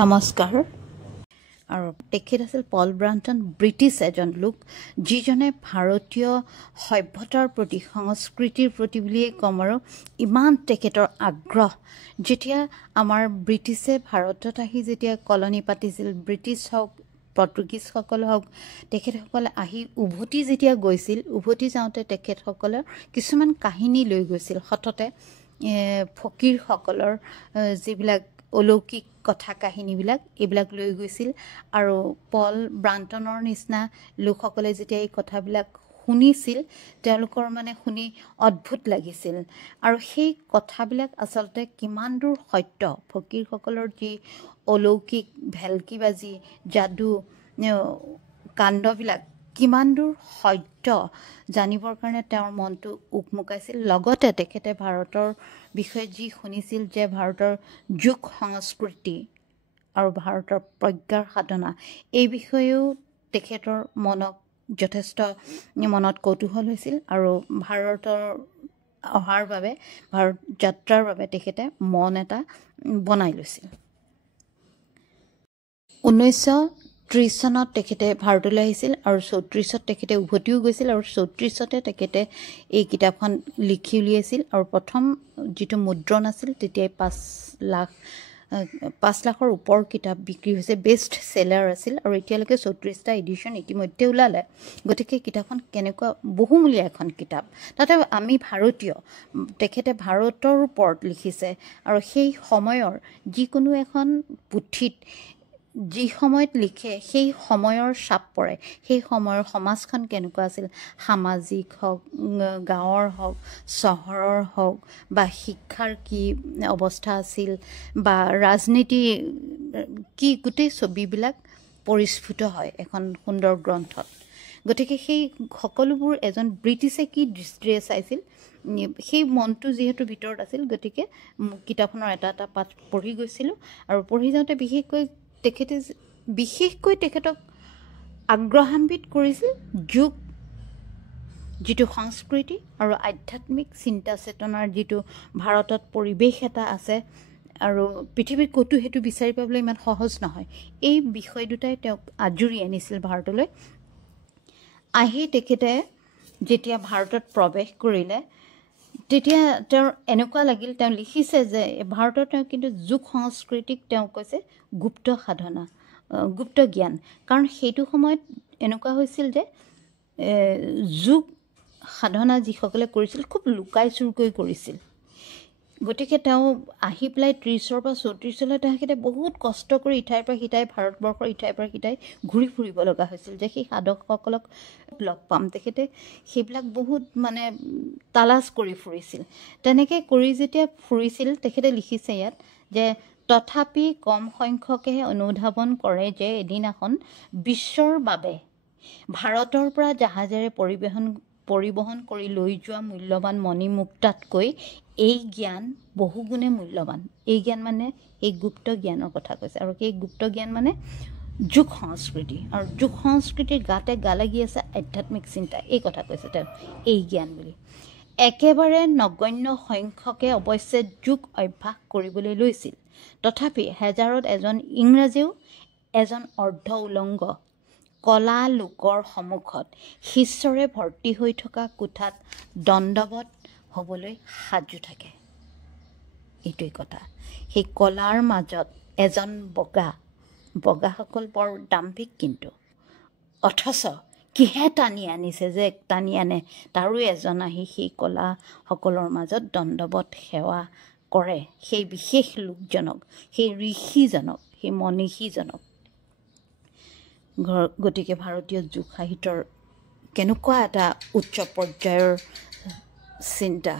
নমস্কাৰ আৰু তেখেত আছিল পল ব্ৰাণ্টন ব্ৰিটিছ এজন লোক যিজনে ভাৰতীয় সভ্যতাৰ প্ৰতি সংস্কৃতিৰ প্ৰতি বুলিয়েই ক'ম আৰু ইমান তেখেতৰ আগ্ৰহ যেতিয়া আমাৰ ব্ৰিটিছে ভাৰতত আহি যেতিয়া কলনী পাতিছিল ব্ৰিটিছ হওক পৰ্তুগীজসকল হওক তেখেতসকলে আহি উভতি যেতিয়া গৈছিল উভতি যাওঁতে তেখেতসকলৰ কিছুমান কাহিনী লৈ গৈছিল সততে ফকীৰসকলৰ যিবিলাক অলৌকিক কথা কাহিনীবিলাক এইবিলাক লৈ গৈছিল আৰু পল ব্ৰাণ্টনৰ নিচিনা লোকসকলে যেতিয়া এই কথাবিলাক শুনিছিল তেওঁলোকৰ মানে শুনি অদ্ভুত লাগিছিল আৰু সেই কথাবিলাক আচলতে কিমান দূৰ সত্য ফকীৰসকলৰ যি অলৌকিক ভেলকিবাজি যাদু কাণ্ডবিলাক কিমান দূৰ সত্য জানিবৰ কাৰণে তেওঁৰ মনটো উকমুকাইছিল লগতে তেখেতে ভাৰতৰ বিষয়ে যি শুনিছিল যে ভাৰতৰ যুগ সংস্কৃতি আৰু ভাৰতৰ প্ৰজ্ঞাৰ সাধনা এই বিষয়েও তেখেতৰ মনত কৌতূহল হৈছিল আৰু ভাৰতৰ অহাৰ বাবে ভাৰত যাত্ৰাৰ বাবে তেখেতে মন এটা বনাই লৈছিল 1930 চনত তেখেতে ভাৰতলৈ আহিছিল আৰু 34 তেখেতে উভতিও গৈছিল আৰু 34 তেখেতে এই কিতাপখন লিখি উলিয়াইছিল আৰু প্ৰথম যিটো মুদ্ৰণ আছিল তেতিয়াই 5 লাখৰ ওপৰ কিতাপ বিক্ৰী হৈছে বেষ্ট সেলাৰ আছিল আৰু এতিয়ালৈকে 34টা এডিশ্যন ইতিমধ্যে ওলালে গতিকে কিতাপখন কেনেকুৱা বহুমূলীয়া এখন কিতাপ তাতে আমি ভাৰতীয় তেখেতে ভাৰতৰ ওপৰত লিখিছে আৰু সেই সময়ৰ যিকোনো এখন পুথিত যি সময়ত লিখে সেই সময়ৰ চাপ পৰে সেই সময়ৰ সমাজখন কেনেকুৱা আছিল সামাজিক হওক গাঁৱৰ হওক চহৰৰ হওক বা শিক্ষাৰ কি অৱস্থা আছিল বা ৰাজনীতি কি গোটেই ছবিবিলাক পৰিস্ফুট হয় এখন সুন্দৰ গ্ৰন্থত গতিকে সেই সকলোবোৰ এজন ব্ৰিটিছে কি দৃষ্টিৰে চাইছিল সেই মনটো যিহেতু ভিতৰত আছিল গতিকে কিতাপখনৰ এটা পাঠ পঢ়ি গৈছিলোঁ আৰু পঢ়ি যাওঁতে বিশেষকৈ তেখেতক আগ্ৰহান্বিত কৰিছিল যুগ যিটো সংস্কৃতি আৰু আধ্যাত্মিক চিন্তা চেতনাৰ যিটো ভাৰতত পৰিৱেশ এটা আছে আৰু পৃথিৱীৰ ক'তো সেইটো বিচাৰি পাবলৈ ইমান সহজ নহয় এই বিষয় দুটাই তেওঁক আজুৰি আনিছিল ভাৰতলৈ আহি তেখেতে যেতিয়া ভাৰতত প্ৰৱেশ কৰিলে তেতিয়া তেওঁৰ এনেকুৱা লাগিল তেওঁ লিখিছে যে ভাৰতৰ তেওঁ কিন্তু যুগ সংস্কৃতিক তেওঁ কৈছে গুপ্ত সাধনা গুপ্ত জ্ঞান কাৰণ সেইটো সময়ত এনেকুৱা হৈছিল যে যুগ সাধনা যিসকলে কৰিছিল খুব লুকাই চুৰকৈ কৰিছিল গতিকে তেওঁ আহি পেলাই 30ৰ পৰা 34লৈ তেখেতে বহুত কষ্ট কৰি ইঠাইৰ পৰা সিঠাই ভাৰতবৰ্ষৰ ইঠাইৰ পৰা সিঠাই ঘূৰি ফুৰিব লগা হৈছিল যে সেই সাধকসকলক লগ পাম তেখেতে সেইবিলাক বহুত মানে তালাচ কৰি ফুৰিছিল তেনেকৈ কৰি যেতিয়া ফুৰিছিল তেখেতে লিখিছে ইয়াত যে তথাপি কম সংখ্যকেহে অনুধাৱন কৰে যে এদিনাখন বিশ্বৰ বাবে ভাৰতৰ পৰা জাহাজেৰে পৰিবহণ কৰি লৈ যোৱা মূল্যৱান মণিমুক্তাতকৈ এই জ্ঞান বহুগুণে মূল্যৱান এই জ্ঞান মানে এই গুপ্ত জ্ঞানৰ কথা কৈছে আৰু সেই গুপ্ত জ্ঞান মানে যুগ সংস্কৃতি আৰু যুগ সংস্কৃতিৰ গাতে গা লাগি আছে আধ্যাত্মিক চিন্তা এই কথা কৈছে তেওঁ এই জ্ঞান বুলি একেবাৰে নগণ্য সংখ্যকে অৱশ্যে যুগ অভ্যাস কৰিবলৈ লৈছিল তথাপি হেজাৰত এজন ইংৰাজীও এজন অৰ্ধ উলংগ কলা লোকৰ সন্মুখত শিষ্যৰে ভৰ্তি হৈ থকা কোঠাত দণ্ডৱত হ'বলৈ সাজু থাকে এইটোৱেই কথা সেই কলাৰ মাজত এজন বগাসকল বৰ দাম্ভিক কিন্তু অথচ কিহে টানি আনিছে যে টানি আনে তাৰো এজন আহি সেই কলাসকলৰ মাজত দণ্ডৱত সেৱা কৰে সেই বিশেষ লোকজনক সেই ঋষিজনক সেই মনীষীজনক গতিকে ভাৰতীয় যুগ সাহিত্যৰ কেনেকুৱা এটা উচ্চ পৰ্যায়ৰ চিন্তা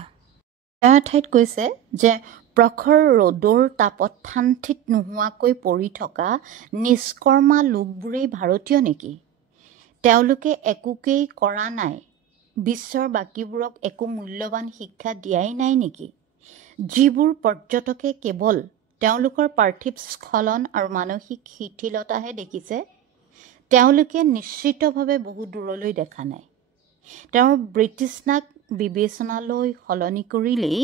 তেওঁ ঠাইত কৈছে যে প্ৰখৰ ৰ'দৰ তাপত শান্তিত নোহোৱাকৈ পৰি থকা নিষ্কৰ্মা লোকবোৰেই ভাৰতীয় নেকি তেওঁলোকে একোকেই কৰা নাই বিশ্বৰ বাকীবোৰক একো মূল্যৱান শিক্ষা দিয়াই নাই নেকি যিবোৰ পৰ্যটকে কেৱল তেওঁলোকৰ পাৰ্থিৱ স্খলন আৰু মানসিক শিথিলতাহে দেখিছে তেওঁলোকে নিশ্চিতভাৱে বহু দূৰলৈ দেখা নাই তেওঁৰ ব্ৰিটিছনাক বিবেচনালৈ সলনি কৰিলেই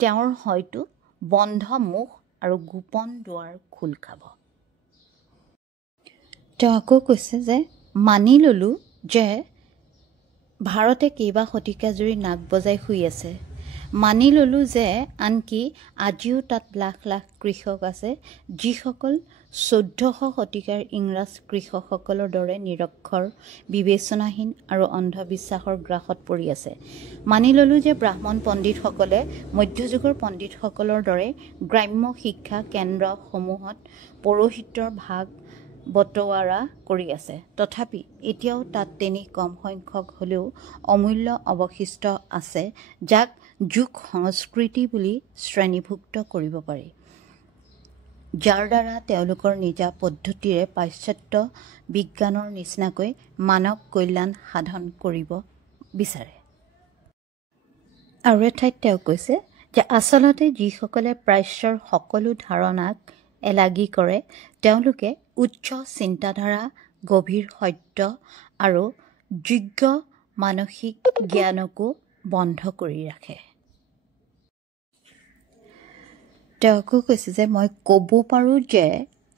তেওঁৰ হয়তো বন্ধ মুখ আৰু গোপন দুৱাৰ খোল খাব তেওঁ আকৌ কৈছে যে মানি ল'লোঁ যে ভাৰতে কেইবা শতিকা জুৰি নাক বজাই শুই আছে। মানি ল'লোঁ যে আনকি আজিও তাত লাখ লাখ কৃষক আছে যিসকল 1400 শতিকাৰ ইংৰাজ কৃষকসকলৰ দৰে নিৰক্ষৰ, বিবেচনাহীন আৰু অন্ধবিশ্বাসৰ গ্ৰাসত পৰি আছে। মানি ল'লোঁ যে ব্ৰাহ্মণ পণ্ডিতসকলে মধ্যযুগৰ পণ্ডিতসকলৰ দৰে গ্ৰাম্য শিক্ষা কেন্দ্ৰসমূহত পৌৰোহিত্যৰ ভাগ বটোৱাৰা কৰি আছে। তথাপি এতিয়াও তাত তেনে কম সংখ্যক হ'লেও অমূল্য অৱশিষ্ট আছে যাক যুগ সংস্কৃতি বুলি শ্ৰেণীভুক্ত কৰিব পাৰি, যাৰ দ্বাৰা তেওঁলোকৰ নিজা পদ্ধতিৰে পাশ্চাত্য বিজ্ঞানৰ নিচিনাকৈ মানৱ কল্যাণ সাধন কৰিব বিচাৰে। আৰু এঠাইত তেওঁ কৈছে যে আচলতে যিসকলে প্ৰাচ্যৰ সকলো ধাৰণাক এলাগী কৰে তেওঁলোকে উচ্চ চিন্তাধাৰা, গভীৰ সত্য আৰু যোগ্য মানসিক জ্ঞানকো বন্ধ কৰি ৰাখে। তেওঁ আকৌ কৈছে যে মই ক'ব পাৰোঁ যে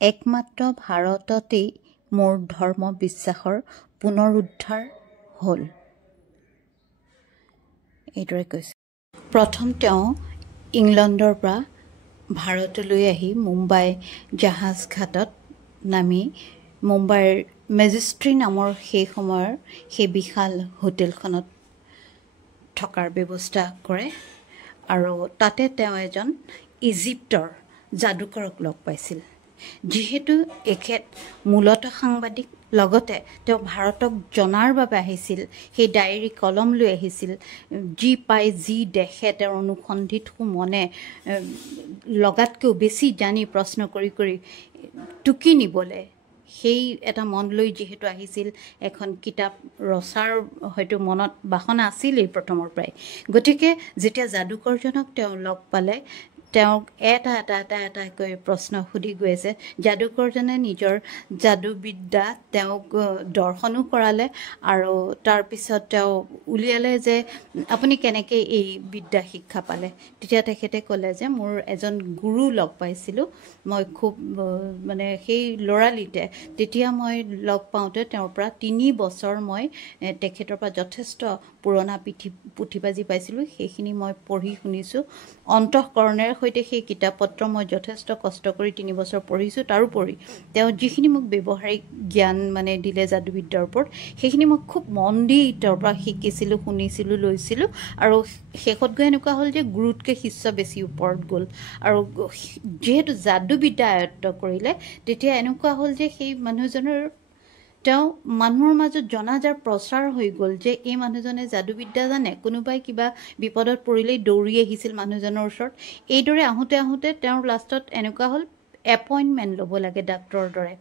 একমাত্ৰ ভাৰততেই মোৰ ধৰ্ম বিশ্বাসৰ পুনৰুদ্ধাৰ হ'ল। এইদৰে কৈছে। প্ৰথম তেওঁ ইংলণ্ডৰ পৰা ভাৰতলৈ আহি মুম্বাই জাহাজ ঘাটত নামি মুম্বাইৰ মেজেষ্ট্ৰি নামৰ সেই সময়ৰ সেই বিশাল হোটেলখনত থকাৰ ব্যৱস্থা কৰে আৰু তাতে তেওঁ এজন ইজিপ্তৰ যাদুকৰক লগ পাইছিল। যিহেতু এখেত মূলতঃ সাংবাদিক, লগতে তেওঁ ভাৰতক জনাৰ বাবে আহিছিল, সেই ডায়েৰী কলম লৈ আহিছিল, যি পাই যি দেখে তেওঁৰ অনুসন্ধিৎসু মনে লগাতকৈও বেছি জানি প্ৰশ্ন কৰি কৰি টুকি নিবলৈ সেই এটা মন লৈ যিহেতু আহিছিল, এখন কিতাপ ৰচাৰ হয়তো মনত বাসনা আছিলেই প্ৰথমৰ পৰাই। গতিকে যেতিয়া যাদুকৰজনক তেওঁ লগ পালে তেওঁক এটাকৈ প্ৰশ্ন সুধি গৈ আছে। যাদুকৰজনে নিজৰ যাদুবিদ্যা তেওঁক দৰ্শনো কৰালে আৰু তাৰপিছত তেওঁ উলিয়ালে যে আপুনি কেনেকৈ এই বিদ্যা শিক্ষা পালে। তেতিয়া তেখেতে ক'লে যে মোৰ এজন গুৰু লগ পাইছিলোঁ, মই খুব মানে সেই ল'ৰালিতে তেতিয়া মই লগ পাওঁতে তেওঁৰ পৰা 3 বছৰ মই তেখেতৰ পৰা যথেষ্ট পুৰণা পুথিপাঁজি পাইছিলোঁ, সেইখিনি মই পঢ়ি শুনিছোঁ অন্তঃকৰণেৰে সৈতে। সেই কিতাপ পত্ৰ মই যথেষ্ট কষ্ট কৰি 3 বছৰ পঢ়িছোঁ। তাৰোপৰি তেওঁ যিখিনি মোক ব্যৱহাৰিক জ্ঞান মানে দিলে যাদুবিদ্যাৰ ওপৰত, সেইখিনি মই খুব মন দি তেওঁৰ পৰা শিকিছিলোঁ, শুনিছিলোঁ, লৈছিলোঁ। আৰু শেষত গৈ এনেকুৱা হ'ল যে গুৰুতকৈ শিষ্য বেছি ওপৰত গ'ল। আৰু যিহেতু যাদুবিদ্যা আয়ত্ত কৰিলে তেতিয়া এনেকুৱা হ'ল যে সেই মানুহজনৰ তেওঁ মানুহৰ মাজত জনাজাৰ প্ৰচাৰ হৈ গ'ল যে এই মানুহজনে যাদুবিদ্যা জানে। কোনোবাই কিবা বিপদত পৰিলেই দৌৰি আহিছিল মানুহজনৰ ওচৰত। এইদৰে আহোঁতে আহোঁতে তেওঁৰ লাষ্টত এনেকুৱা হ'ল এপইণ্টমেণ্ট ল'ব লাগে ডাক্তৰৰ দৰে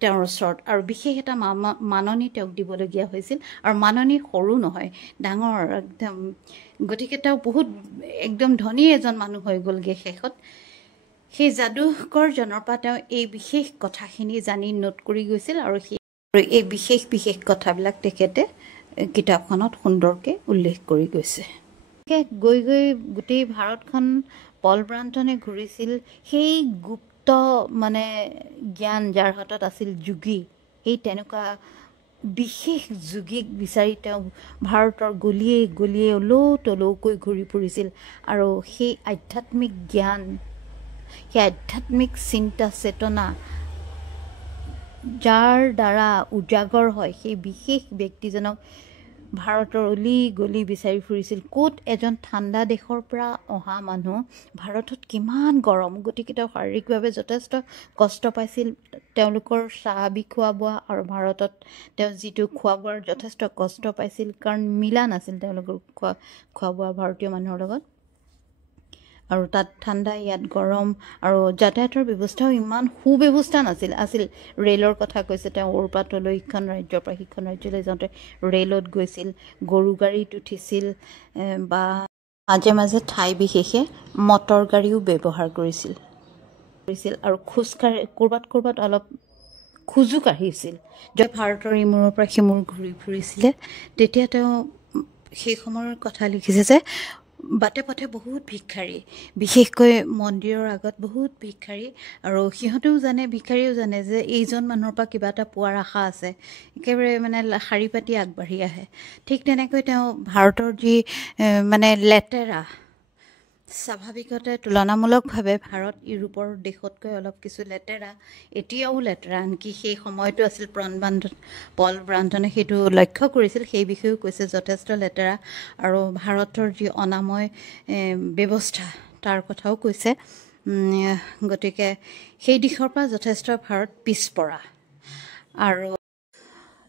তেওঁৰ ওচৰত, আৰু বিশেষ এটা মাননি তেওঁক দিবলগীয়া হৈছিল। আৰু মাননি সৰু নহয়, ডাঙৰ একদম। গতিকে তেওঁ বহুত একদম ধনী এজন মানুহ হৈ গ'লগৈ শেষত। সেই যাদুকৰজনৰ পৰা তেওঁ এই বিশেষ কথাখিনি জানি নোট কৰি গৈছিল আৰু এই বিশেষ বিশেষ কথাবিলাক তেখেতে কিতাপখনত সুন্দৰকৈ উল্লেখ কৰি গৈছে। গৈ গৈ গোটেই ভাৰতখন পলব্ৰান্তনে ঘূৰিছিল। সেই গুপ্ত মানে জ্ঞান যাৰ হাতত আছিল, যোগী, সেই তেনেকুৱা বিশেষ যোগীক বিচাৰি তেওঁ ভাৰতৰ গলিয়ে গলিয়ে তলৌকৈ ঘূৰি ফুৰিছিল আৰু সেই আধ্যাত্মিক জ্ঞান, সেই আধ্যাত্মিক চিন্তা চেতনা যাৰ দ্বাৰা উজাগৰ হয়, সেই বিশেষ ব্যক্তিজনক ভাৰতৰ অলি গলি বিচাৰি ফুৰিছিল। ক'ত এজন ঠাণ্ডা দেশৰ পৰা অহা মানুহ ভাৰতত কিমান গৰম, গতিকে তেওঁ শাৰীৰিকভাৱে যথেষ্ট কষ্ট পাইছিল। তেওঁলোকৰ স্বাভাৱিক খোৱা বোৱা আৰু ভাৰতত তেওঁ যিটো খোৱা বোৱাৰ যথেষ্ট কষ্ট পাইছিল, কাৰণ মিলা নাছিল তেওঁলোকৰ খোৱা বোৱা ভাৰতীয় মানুহৰ লগত। আৰু তাত ঠাণ্ডা, ইয়াত গৰম, আৰু যাতায়াতৰ ব্যৱস্থাও ইমান সুব্যৱস্থা নাছিল। আছিল ৰে'লৰ কথা কৈছে তেওঁ, ওৰ পৰা তলৈ ইখন ৰাজ্যৰ পৰা সিখন ৰাজ্যলৈ যাওঁতে ৰে'লত গৈছিল, গৰু গাড়ীত উঠিছিল, বা মাজে মাজে ঠাই বিশেষে মটৰ গাড়ীও ব্যৱহাৰ কৰিছিল আৰু খোজকাঢ়ি ক'ৰবাত অলপ খোজো কাঢ়িছিল। যেতিয়া ভাৰতৰ ইমূৰৰ পৰা সিমূৰ ঘূৰি ফুৰিছিলে তেতিয়া তেওঁ সেই সময়ৰ কথা লিখিছে যে বাটে পথে বহুত ভিক্ষাৰী, বিশেষকৈ মন্দিৰৰ আগত বহুত ভিক্ষাৰী, আৰু সিহঁতেও জানে, ভিক্ষাৰীও জানে যে এইজন মানুহৰ পৰা কিবা এটা পোৱাৰ আশা আছে, একেবাৰে মানে শাৰী পাতি আগবাঢ়ি আহে। ঠিক তেনেকৈ তেওঁ ভাৰতৰ যি মানে লেতেৰা, স্বাভাৱিকতে তুলনামূলকভাৱে ভাৰত ইউৰোপৰ দেশতকৈ অলপ কিছু লেতেৰা, এতিয়াও লেতেৰা, আনকি সেই সময়তো আছিল পল ব্ৰাণ্টনে সেইটো লক্ষ্য কৰিছিল, সেই বিষয়েও কৈছে যথেষ্ট লেতেৰা, আৰু ভাৰতৰ যি অনাময় ব্যৱস্থা তাৰ কথাও কৈছে। গতিকে সেই দিশৰ পৰা যথেষ্ট ভাৰত পিছপৰা। আৰু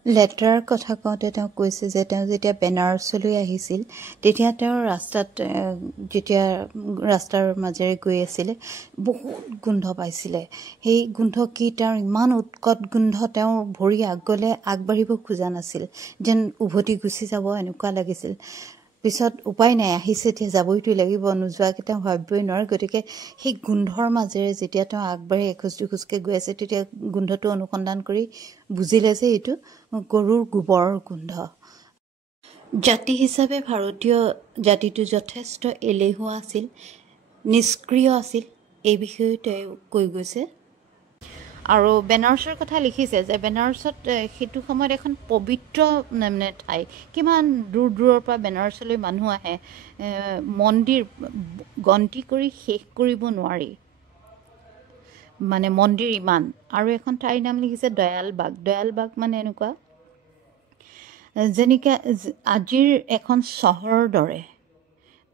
লেতেৰাৰ কথা কওঁতে তেওঁ কৈছে যে তেওঁ যেতিয়া বেনাৰসলৈ আহিছিল তেতিয়া তেওঁৰ যেতিয়া ৰাস্তাৰ মাজেৰে গৈ আছিলে বহুত গোন্ধ পাইছিলে। সেই গোন্ধ কি, তেওঁৰ ইমান উৎকট গোন্ধ, তেওঁৰ ভৰি আগলৈ আগবাঢ়িব খোজা নাছিল, যেন উভতি গুচি যাব এনেকুৱা লাগিছিল। পিছত উপায় নাই, আহিছে এতিয়া যাবইতো লাগিব, নোযোৱাকৈ তেওঁ ভাবিবই নোৱাৰে। গতিকে সেই গোন্ধৰ মাজেৰে যেতিয়া তেওঁ আগবাঢ়ি এখোজ দুখোজকৈ গৈ আছে তেতিয়া গোন্ধটো অনুসন্ধান কৰি বুজিলে যে এইটো গৰুৰ গোবৰৰ গোন্ধ। জাতি হিচাপে ভাৰতীয় জাতিটো যথেষ্ট এলেহুৱা আছিল, নিষ্ক্ৰিয় আছিল, এই বিষয়েও তেওঁ কৈ গৈছে। আৰু বেনাৰসৰ কথা লিখিছে যে বেনাৰসত সেইটো সময়ত এখন পবিত্ৰ মানে ঠাই, কিমান দূৰ দূৰৰ পৰা বেনাৰসলৈ মানুহ আহে, মন্দিৰ গন্তি কৰি শেষ কৰিব নোৱাৰি, মানে মন্দিৰ ইমান। আৰু এখন ঠাইৰ নাম লিখিছে দয়ালবাগ। দয়ালবাগ মানে এনেকুৱা যেনেকৈ আজিৰ এখন চহৰৰ দৰে,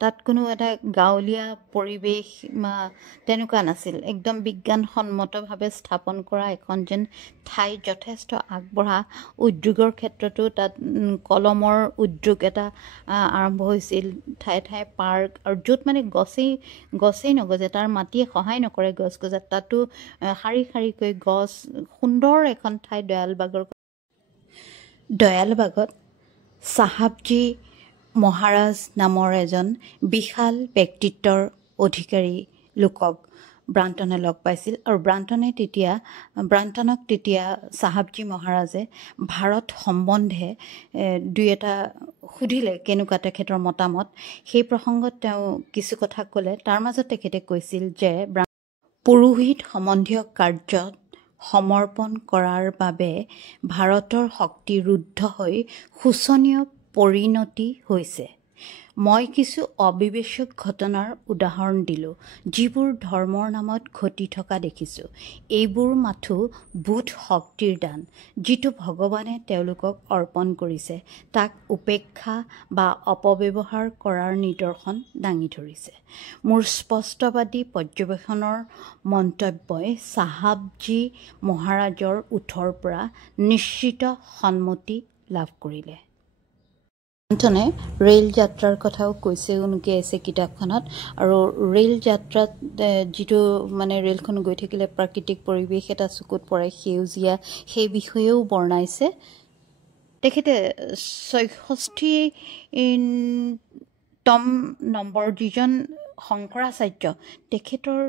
তাত কোনো এটা গাঁৱলীয়া পৰিৱেশ বা তেনেকুৱা নাছিল, একদম বিজ্ঞানসন্মতভাৱে স্থাপন কৰা এখন যেন ঠাই, যথেষ্ট আগবঢ়া। উদ্যোগৰ ক্ষেত্ৰতো তাত কলমৰ উদ্যোগ এটা আৰম্ভ হৈছিল, ঠায়ে ঠায়ে পাৰ্ক, আৰু য'ত মানে গছেই নগজে, তাৰ মাটিয়ে সহায় নকৰে গছ গজাত, তাতো শাৰী শাৰীকৈ গছ, সুন্দৰ এখন ঠাই দয়ালবাগৰ। দয়ালবাগত চাহাবজী মহাৰাজ নামৰ এজন বিশাল ব্যক্তিত্বৰ অধিকাৰী লোকক ব্ৰাণ্টনে লগ পাইছিল, আৰু ব্ৰাণ্টনক তেতিয়া চাহাবজী মহাৰাজে ভাৰত সম্বন্ধে দুই এটা সুধিলে, কেনেকুৱা তেখেতৰ মতামত। সেই প্ৰসংগত তেওঁ কিছু কথা ক'লে। তাৰ মাজত তেখেতে কৈছিল যে পুৰোহিত সম্বন্ধীয় কাৰ্যত সমৰ্পণ কৰাৰ বাবে ভাৰতৰ শক্তি ৰুদ্ধ হৈ শোচনীয় পৰিণতি হৈছে। মই কিছু অবিবেচক ঘটনাৰ উদাহৰণ দিলোঁ, যিবোৰ ধৰ্মৰ নামত ঘটি থকা দেখিছোঁ। এইবোৰ মাথো বোধ শক্তিৰ দান, যিটো ভগৱানে তেওঁলোকক অৰ্পণ কৰিছে, তাক উপেক্ষা বা অপব্যৱহাৰ কৰাৰ নিদৰ্শন দাঙি ধৰিছে। মোৰ স্পষ্টবাদী পৰ্যবেক্ষণৰ মন্তব্যই চাহাবজী মহাৰাজৰ ওঠৰ পৰা নিশ্চিত সন্মতি লাভ কৰিলে। ব্ৰাণ্টনে ৰেল যাত্ৰাৰ কথাও কৈছে, উনুকিয়াইছে কিতাপখনত। আৰু ৰেল যাত্ৰাত যিটো মানে ৰেলখন গৈ থাকিলে প্ৰাকৃতিক পৰিৱেশ এটা চকুত পৰে, সেউজীয়া, সেই বিষয়েও বৰ্ণাইছে। তেখেতে ৬৬তম নম্বৰ যিজন শংকৰাচাৰ্য, তেখেতৰ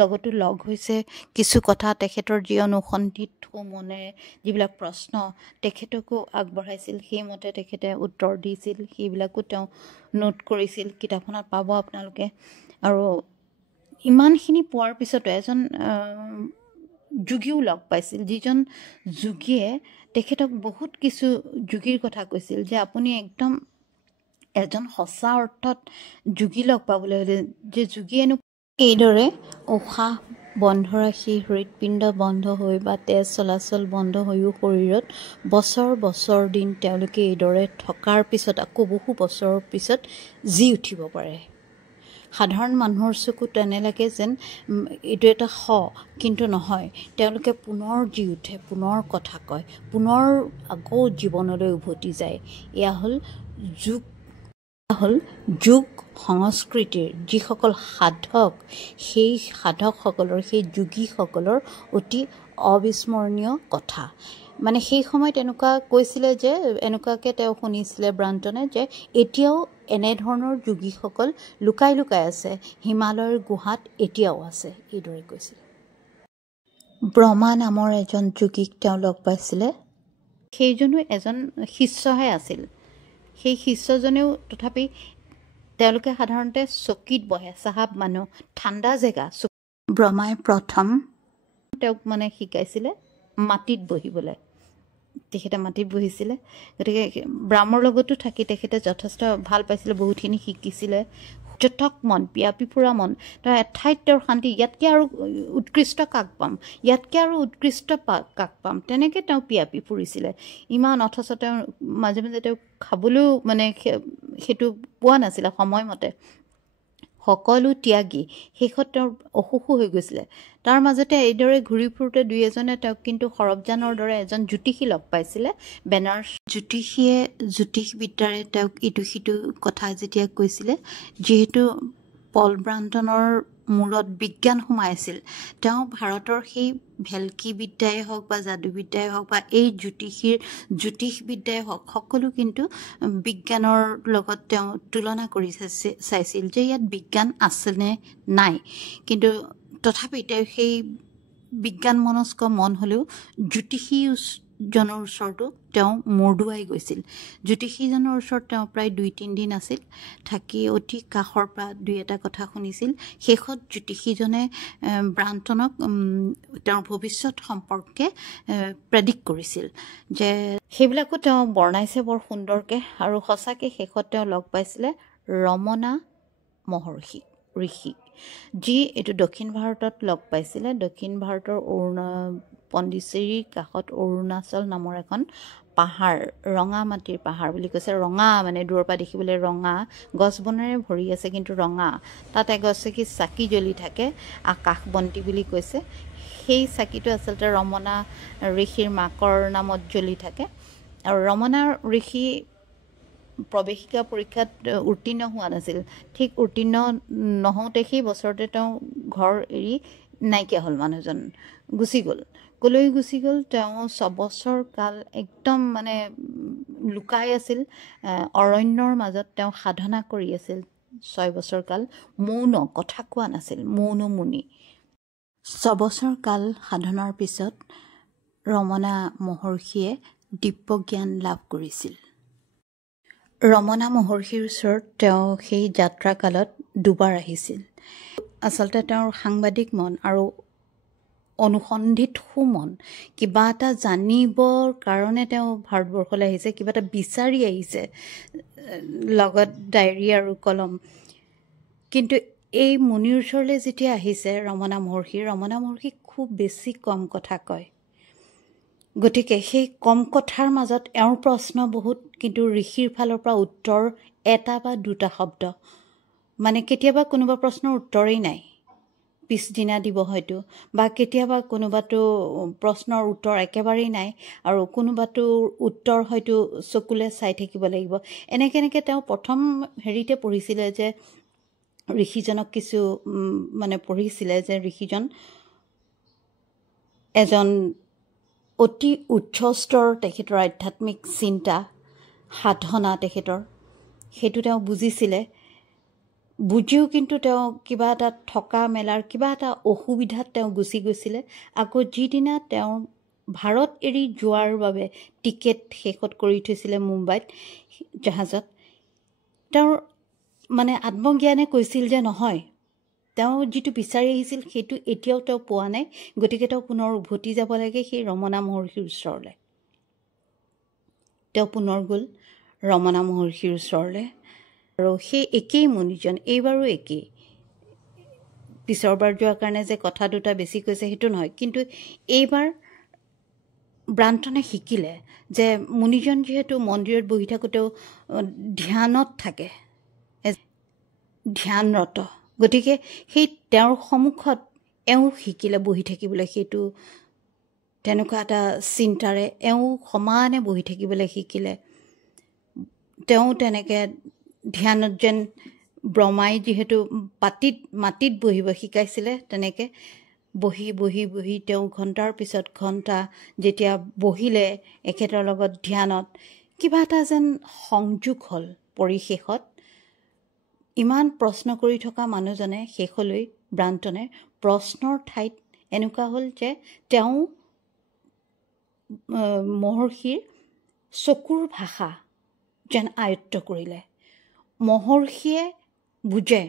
লগতো লগ হৈছে কিছু কথা, তেখেতৰ যি অনুসন্ধিত মনেৰে যিবিলাক প্ৰশ্ন তেখেতকো আগবঢ়াইছিল, সেইমতে তেখেতে উত্তৰ দিছিল, সেইবিলাকো তেওঁ নোট কৰিছিল, কিতাপখনত পাব আপোনালোকে। আৰু ইমানখিনি পোৱাৰ পিছতো এজন যোগীও লগ পাইছিল, যিজন যোগীয়ে তেখেতক বহুত কিছু যোগীৰ কথা কৈছিল, যে আপুনি একদম এজন সঁচা অৰ্থত যোগী লগ পাবলৈ হ'লে যে যোগীয়েনো এইদৰে উশাহ বন্ধ ৰাখি, হৃদপিণ্ড বন্ধ হৈ বা তেজ চলাচল বন্ধ হৈও শৰীৰত বছৰ দিন তেওঁলোকে এইদৰে থকাৰ পিছত আকৌ বহু বছৰৰ পিছত জি উঠিব পাৰে। সাধাৰণ মানুহৰ চকুত এনে লাগে যেন এইটো এটা কিন্তু নহয়, তেওঁলোকে পুনৰ জি উঠে, পুনৰ কথা কয়, পুনৰ আকৌ জীৱনলৈ উভতি যায়। এয়া হ'ল যোগ সংস্কৃতিৰ যিসকল সাধক, সেই সাধকসকলৰ, সেই যোগীসকলৰ অতি অবিস্মৰণীয় কথা। মানে সেই সময়ত এনেকুৱা কৈছিলে যে, এনেকুৱাকৈ তেওঁ শুনিছিলে ব্ৰাণ্টনে, যে এতিয়াও এনেধৰণৰ যোগীসকল লুকাই আছে, হিমালয়ৰ গুহাত এতিয়াও আছে, এইদৰে কৈছিল। ব্ৰহ্মা নামৰ এজন যোগীক তেওঁ লগ পাইছিলে, সেইজনো এজন শিষ্যহে আছিল। সেই শিষ্যজনেও তথাপি তেওঁলোকে সাধাৰণতে চকীত বহে, চাহাব মানুহ, ঠাণ্ডা জেগা। ব্ৰহ্মাই প্ৰথম তেওঁক মানে শিকাইছিলে মাটিত বহিবলৈ। তেখেতে মাটিত বহিছিলে, গতিকে ব্ৰাহ্মৰ লগতো থাকি তেখেতে যথেষ্ট ভাল পাইছিলে, বহুতখিনি শিকিছিলে। যথক মন, পিয়াপি ফুৰা মন, তেওঁ এঠাইত তেওঁৰ শান্তি, ইয়াতকৈ আৰু উৎকৃষ্ট কাক পাম, ইয়াতকৈ আৰু উৎকৃষ্ট কাক পাম, তেনেকৈ তেওঁ পিয়াপি ফুৰিছিলে ইমান। অথচ তেওঁ মাজে মাজে তেওঁ খাবলৈও মানে সেইটো পোৱা নাছিলে সময়মতে, সকলো ত্যাগী। শেষত তেওঁৰ অসুখো হৈ গৈছিলে। তাৰ মাজতে এইদৰে ঘূৰি ফুৰোঁতে দুই এজনে তেওঁক কিন্তু সৰবজানৰ দৰে এজন জ্যোতিষী লগ পাইছিলে, বেনাৰস জ্যোতিষীয়ে জ্যোতিষবিদ্যাৰে তেওঁক ইটো সিটো কথা যেতিয়া কৈছিলে, যিহেতু পল ব্ৰাণ্টনৰ মূৰত বিজ্ঞান সোমাই আছিল, তেওঁ ভাৰতৰ সেই ভেলকিবিদ্যাই হওক বা যাদুবিদ্যাই হওক বা এই জ্যোতিষবিদ্যাই হওক, সকলো কিন্তু বিজ্ঞানৰ লগত তেওঁ তুলনা কৰি চাইছিল যে ইয়াত বিজ্ঞান আছেনে নাই। কিন্তু তথাপি তেওঁ সেই বিজ্ঞান মনস্ক মন হ'লেও জ্যোতিষীজনৰ ওচৰতো তেওঁ মৰদুৱাই গৈছিল। জ্যোতিষীজনৰ ওচৰত তেওঁ প্ৰায় 2-3 দিন আছিল, থাকি অতি কাষৰ পৰা দুই এটা কথা শুনিছিল। শেষত জ্যোতিষীজনে ব্ৰাণ্টনক তেওঁৰ ভৱিষ্যত সম্পৰ্কে প্ৰেডিক্ট কৰিছিল, যে সেইবিলাকো তেওঁ বৰ্ণাইছে বৰ সুন্দৰকৈ। আৰু সঁচাকৈ শেষত তেওঁ লগ পাইছিলে ৰমনা মহৰ্ষি ঋষিক, যি এইটো দক্ষিণ ভাৰতত লগ পাইছিলে। দক্ষিণ ভাৰতৰ পণ্ডিচেৰীৰ কাষত অৰুণাচল নামৰ এখন পাহাৰ, ৰঙা মাটিৰ পাহাৰ বুলি কৈছে। ৰঙা মানে দূৰৰ পৰা দেখিবলৈ ৰঙা, গছ বনেৰে ভৰি আছে কিন্তু ৰঙা। তাত এগছি চাকি জ্বলি থাকে, আকাশবন্তি বুলি কৈছে। সেই চাকিটো আচলতে ৰমনা ঋষিৰ মাকৰ নামত জ্বলি থাকে। আৰু ৰমনা ঋষি প্ৰৱেশিকা পৰীক্ষাত উত্তীৰ্ণ হোৱা নাছিল। ঠিক উত্তীৰ্ণ নহওঁতে সেই বছৰতে তেওঁ ঘৰ এৰি নাইকিয়া হ'ল, মানুহজন গুচি গ'ল। কলৈ গুচি গ'ল? তেওঁ 6 বছৰ কাল একদম মানে লুকাই আছিল, অৰণ্যৰ মাজত তেওঁ সাধনা কৰি আছিল 6 বছৰ কাল। মৌন, কথা কোৱা নাছিল, মৌন মুনি। 6 বছৰ কাল সাধনাৰ পিছত ৰমনা মহৰ্ষিয়ে দিব্য জ্ঞান লাভ কৰিছিল। ৰমনা মহৰ্ষিৰ ওচৰত তেওঁ সেই যাত্ৰা কালত দুবাৰ আহিছিল। আচলতে তেওঁৰ সাংবাদিক মন আৰু অনুসন্ধিৎসু মন, কিবা এটা জানিবৰ কাৰণে তেওঁ ভাৰতবৰ্ষলৈ আহিছে, কিবা এটা বিচাৰি আহিছে, লগত ডায়েৰী আৰু কলম। কিন্তু এই মুনিৰ ওচৰলৈ যেতিয়া আহিছে ৰমনা মহৰ্ষি খুব বেছি কম কথা কয়। গতিকে সেই কম কথাৰ মাজত এওঁৰ প্ৰশ্ন বহুত, কিন্তু ঋষিৰ ফালৰ পৰা উত্তৰ এটা বা দুটা শব্দ। মানে কেতিয়াবা কোনোবা প্ৰশ্নৰ উত্তৰেই নাই, পিছদিনা দিব হয়তো, বা কেতিয়াবা কোনোবাটো প্ৰশ্নৰ উত্তৰ একেবাৰেই নাই, আৰু কোনোবাটো উত্তৰ হয়তো চকুলে চাই থাকিব লাগিব। এনেকৈ তেওঁ প্ৰথম হেৰিতে পঢ়িছিলে যে ঋষিজনক কিছু মানে পঢ়িছিলে যে ঋষিজন এজন অতি উচ্চ স্তৰ, তেখেতৰ আধ্যাত্মিক চিন্তা সাধনা তেখেতৰ, সেইটো তেওঁ বুজিছিলে। বুজিও কিন্তু তেওঁ কিবা এটা থকা মেলাৰ কিবা এটা অসুবিধাত তেওঁ গুচি গৈছিলে। আকৌ যিদিনা তেওঁ ভাৰত এৰি যোৱাৰ বাবে টিকেট শেষত কৰি থৈছিলে মুম্বাইত জাহাজত, তেওঁৰ মানে আত্মজ্ঞানে কৈছিল যে নহয়, তেওঁ যিটো বিচাৰি আহিছিল সেইটো এতিয়াও তেওঁ পোৱা নাই, গতিকে তেওঁ পুনৰ উভতি যাব লাগে সেই ৰমনা মহৰ্ষিৰ ওচৰলৈ। তেওঁ পুনৰ গ'ল ৰমনা মহৰ্ষিৰ ওচৰলৈ, আৰু সেই একেই মুনিজন, এইবাৰো একেই। পিছৰবাৰ যোৱাৰ কাৰণে যে কথা দুটা বেছি কৈছে সেইটো নহয়, কিন্তু এইবাৰ ব্ৰাণ্টনে শিকিলে যে মুনিজন যিহেতু মন্দিৰত বহি থাকোঁতেও ধ্যানত থাকে, ধ্যানৰত, গতিকে সেই তেওঁৰ সন্মুখত এওঁ শিকিলে বহি থাকিবলৈ। সেইটো তেনেকুৱা এটা চিন্তাৰে এওঁ সমানে বহি থাকিবলৈ শিকিলে। তেওঁ তেনেকৈ ধ্যানত যেন ব্ৰহ্মাই যিহেতু মাটিত বহিব শিকাইছিলে, তেনেকৈ বহি বহি বহি তেওঁ ঘণ্টাৰ পিছত ঘণ্টা যেতিয়া বহিলে এখেতৰ লগত ধ্যানত, কিবা এটা যেন সংযোগ হ'ল। পৰিশেষত ইমান প্ৰশ্ন কৰি থকা মানুহজনে শেষলৈ ব্ৰাণ্টনে প্ৰশ্নৰ ঠাইত এনেকুৱা হ'ল যে তেওঁ মহৰ্ষিৰ চকুৰ ভাষা যেন আয়ত্ত কৰিলে। মহৰ্ষিয়ে বুজে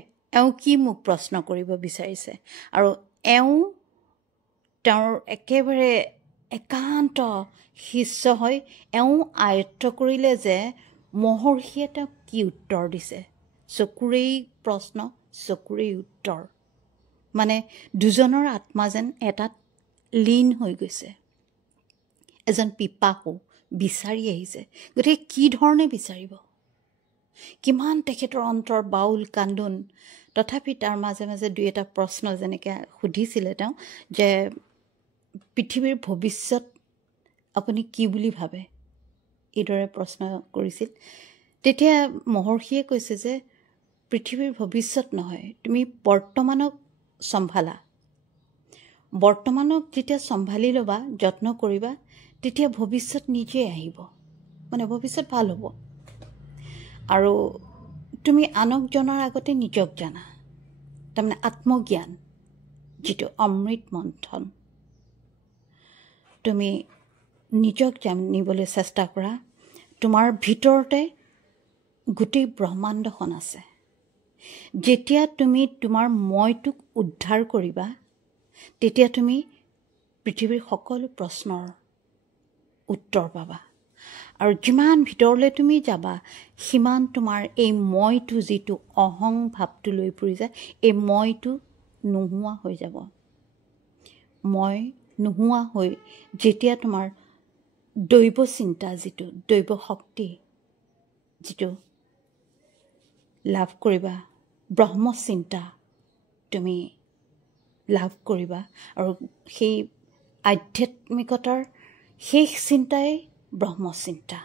কি মোক প্ৰশ্ন কৰিব বিচাৰিছে আৰু তেওঁৰ একেবাৰে একান্ত শিষ্য হৈ আয়ত্ত কৰিলে যে মহৰ্ষিয়ে তেওঁক কি উত্তৰ দিছে চকুৰেই প্ৰশ্ন চকুৰেই উত্তৰ মানে দুজনৰ আত্মা যেন এটাত লীন হৈ গৈছে এজন পিপাসু বিচাৰি আহিছে গতিকে কি ধৰণে বিচাৰিব কিমান তেখেতৰ অন্তৰ বাউল কান্দোন তথাপি তাৰ মাজে মাজে দুই এটা প্ৰশ্ন যেনেকৈ সুধিছিলে তেওঁ যে পৃথিৱীৰ ভৱিষ্যত আপুনি কি বুলি ভাবে এইদৰে প্ৰশ্ন কৰিছিল তেতিয়া মহৰ্ষিয়ে কৈছে যে পৃথিৱীৰ ভৱিষ্যত নহয় তুমি বৰ্তমানক চম্ভালা বৰ্তমানক যেতিয়া চম্ভালি ল'বা যত্ন কৰিবা তেতিয়া ভৱিষ্যত নিজে আহিব মানে ভৱিষ্যত ভাল হ'ব আৰু তুমি আনক জনাৰ আগতে নিজক জানা তাৰমানে আত্মজ্ঞান যিটো অমৃত মন্থন তুমি নিজক জানিবলৈ চেষ্টা কৰা তোমাৰ ভিতৰতে গোটেই ব্ৰহ্মাণ্ডখন আছে যেতিয়া তুমি তোমাৰ মইটোক উদ্ধাৰ কৰিবা তেতিয়া তুমি পৃথিৱীৰ সকলো প্ৰশ্নৰ উত্তৰ পাবা আৰু যিমান ভিতৰলৈ তুমি যাবা সিমান তোমাৰ এই মইটো যিটো অহং ভাৱটো লৈ ফুৰি যায় এই মইটো নোহোৱা হৈ যাব মই নোহোৱা হৈ যেতিয়া তোমাৰ দৈৱ চিন্তা যিটো দৈৱ শক্তি যিটো লাভ কৰিবা ব্ৰহ্ম চিন্তা তুমি লাভ কৰিবা আৰু সেই আধ্যাত্মিকতাৰ শেষ চিন্তাই ব্ৰহ্মচিন্তা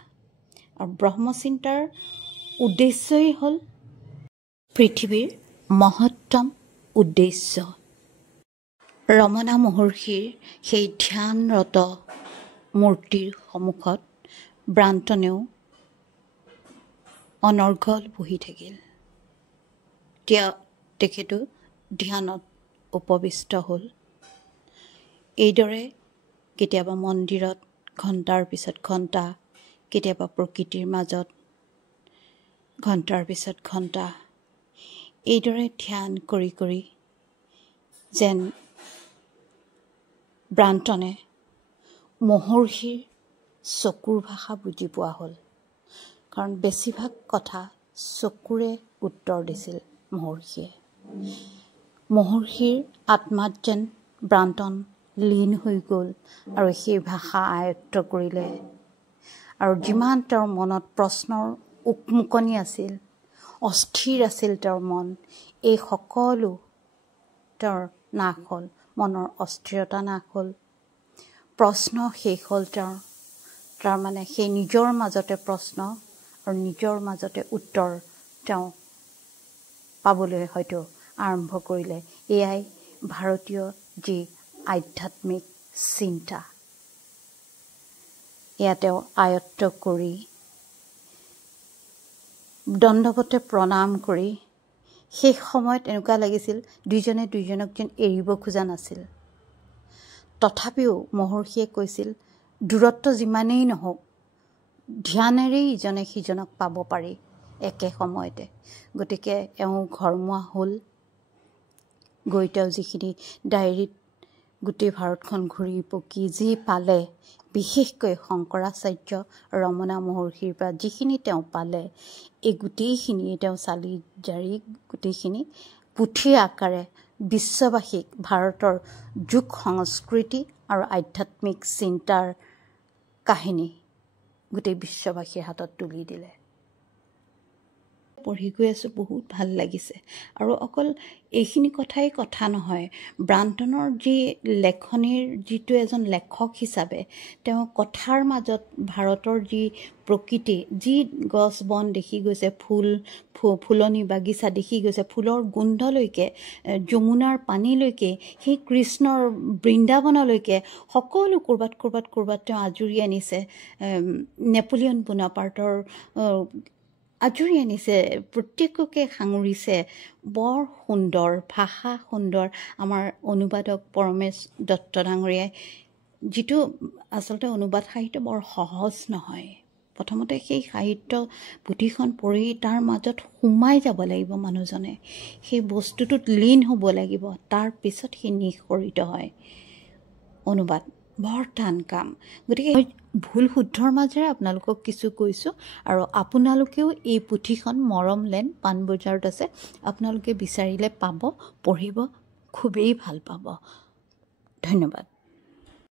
আৰু ব্ৰহ্মচিন্তাৰ উদ্দেশ্যই হ'ল পৃথিৱীৰ মহত্তম উদ্দেশ্য ৰমনা মহৰ্ষিৰ সেই ধ্যানৰত মূৰ্তিৰ সন্মুখত ব্ৰান্তনেও অনৰ্গল বহি থাকিল তেখেতো ধ্যানত উপবিষ্ট হ'ল এইদৰে কেতিয়াবা মন্দিৰত ঘণ্টাৰ পিছত ঘণ্টা কেতিয়াবা প্ৰকৃতিৰ মাজত ঘণ্টাৰ পিছত ঘণ্টা এইদৰে ধ্যান কৰি কৰি যেন ব্ৰান্তনে মহৰ্ষিৰ চকুৰ ভাষা বুজি পোৱা হ'ল কাৰণ বেছিভাগ কথা চকুৰে উত্তৰ দিছিল মহৰ্ষিৰ আত্মাত যেন ব্ৰান্তন লীন হৈ গ'ল আৰু সেই ভাষা আয়ত্ত কৰিলে আৰু যিমান তেওঁৰ মনত প্ৰশ্নৰ উকমুকনি আছিল অস্থিৰ আছিল তেওঁৰ মন এই সকলো তেওঁৰ নাশ হ'ল মনৰ অস্থিৰতা নাশ হ'ল প্ৰশ্ন শেষ হ'ল তেওঁৰ তাৰমানে সেই নিজৰ মাজতে প্ৰশ্ন আৰু নিজৰ মাজতে উত্তৰ তেওঁ পাবলৈ হয়তো আৰম্ভ কৰিলে এয়াই ভাৰতীয় যি আধ্যাত্মিক চিন্তা এয়া তেওঁ আয়ত্ত কৰি দণ্ডৱতে প্ৰণাম কৰি শেষ সময়ত এনেকুৱা লাগিছিল দুইজনে দুইজনক যেন এৰিব খোজা নাছিল তথাপিও মহৰ্ষিয়ে কৈছিল দূৰত্ব যিমানেই নহওক ধ্যানেৰেই ইজনে সিজনক পাব পাৰি একে সময়তে গতিকে ঘৰমুৱা হ'ল গৈ তেওঁ যিখিনি ডায়েৰীত গোটেই ভাৰতখন ঘূৰি পকি যি পালে বিশেষকৈ শংকৰাচাৰ্য ৰমনা মহৰ্ষিৰ পৰা যিখিনি তেওঁ পালে এই গোটেইখিনিয়ে তেওঁ চালি জাৰি গোটেইখিনি পুথি আকাৰে বিশ্ববাসীক ভাৰতৰ যুগ সংস্কৃতি আৰু আধ্যাত্মিক চিন্তাৰ কাহিনী গোটেই বিশ্ববাসীৰ হাতত তুলি দিলে পঢ়ি গৈ আছোঁ বহুত ভাল লাগিছে আৰু অকল এইখিনি কথাই কথা নহয় ব্ৰান্তনৰ যি লেখনিৰ যিটো এজন লেখক হিচাপে তেওঁ কথাৰ মাজত ভাৰতৰ যি প্ৰকৃতি যি গছ বন দেখি গৈছে ফুলনি বাগিচা দেখি গৈছে ফুলৰ গোন্ধলৈকে যমুনাৰ পানীলৈকে সেই কৃষ্ণৰ বৃন্দাবনলৈকে সকলো ক'ৰবাত তেওঁ আজৰি আনিছে নেপোলিয়ন বোনাপাৰ্টৰ আজৰি আনিছে প্ৰত্যেককে সাঙুৰিছে বৰ সুন্দৰ ভাষা সুন্দৰ আমাৰ অনুবাদক পৰমেশ দত্ত ডাঙৰীয়াই যিটো আচলতে অনুবাদ সাহিত্য বৰ সহজ নহয় প্ৰথমতে সেই সাহিত্য পুথিখন পঢ়ি তাৰ মাজত সোমাই যাব লাগিব মানুহজনে, সেই বস্তুটোত লীন হ'ব লাগিব, তাৰপিছত সি নিঃসৰিত হয়। অনুবাদ বৰ টান কাম। গতিকে ভুল শুদ্ধৰ মাজেৰে আপোনালোকক কিছু কৈছোঁ, আৰু আপোনালোকেও এই পুথিখন মৰমলেণ্ড পাণবজাৰত আছে, আপোনালোকে বিচাৰিলে পাব, পঢ়িব, খুবেই ভাল পাব। ধন্যবাদ।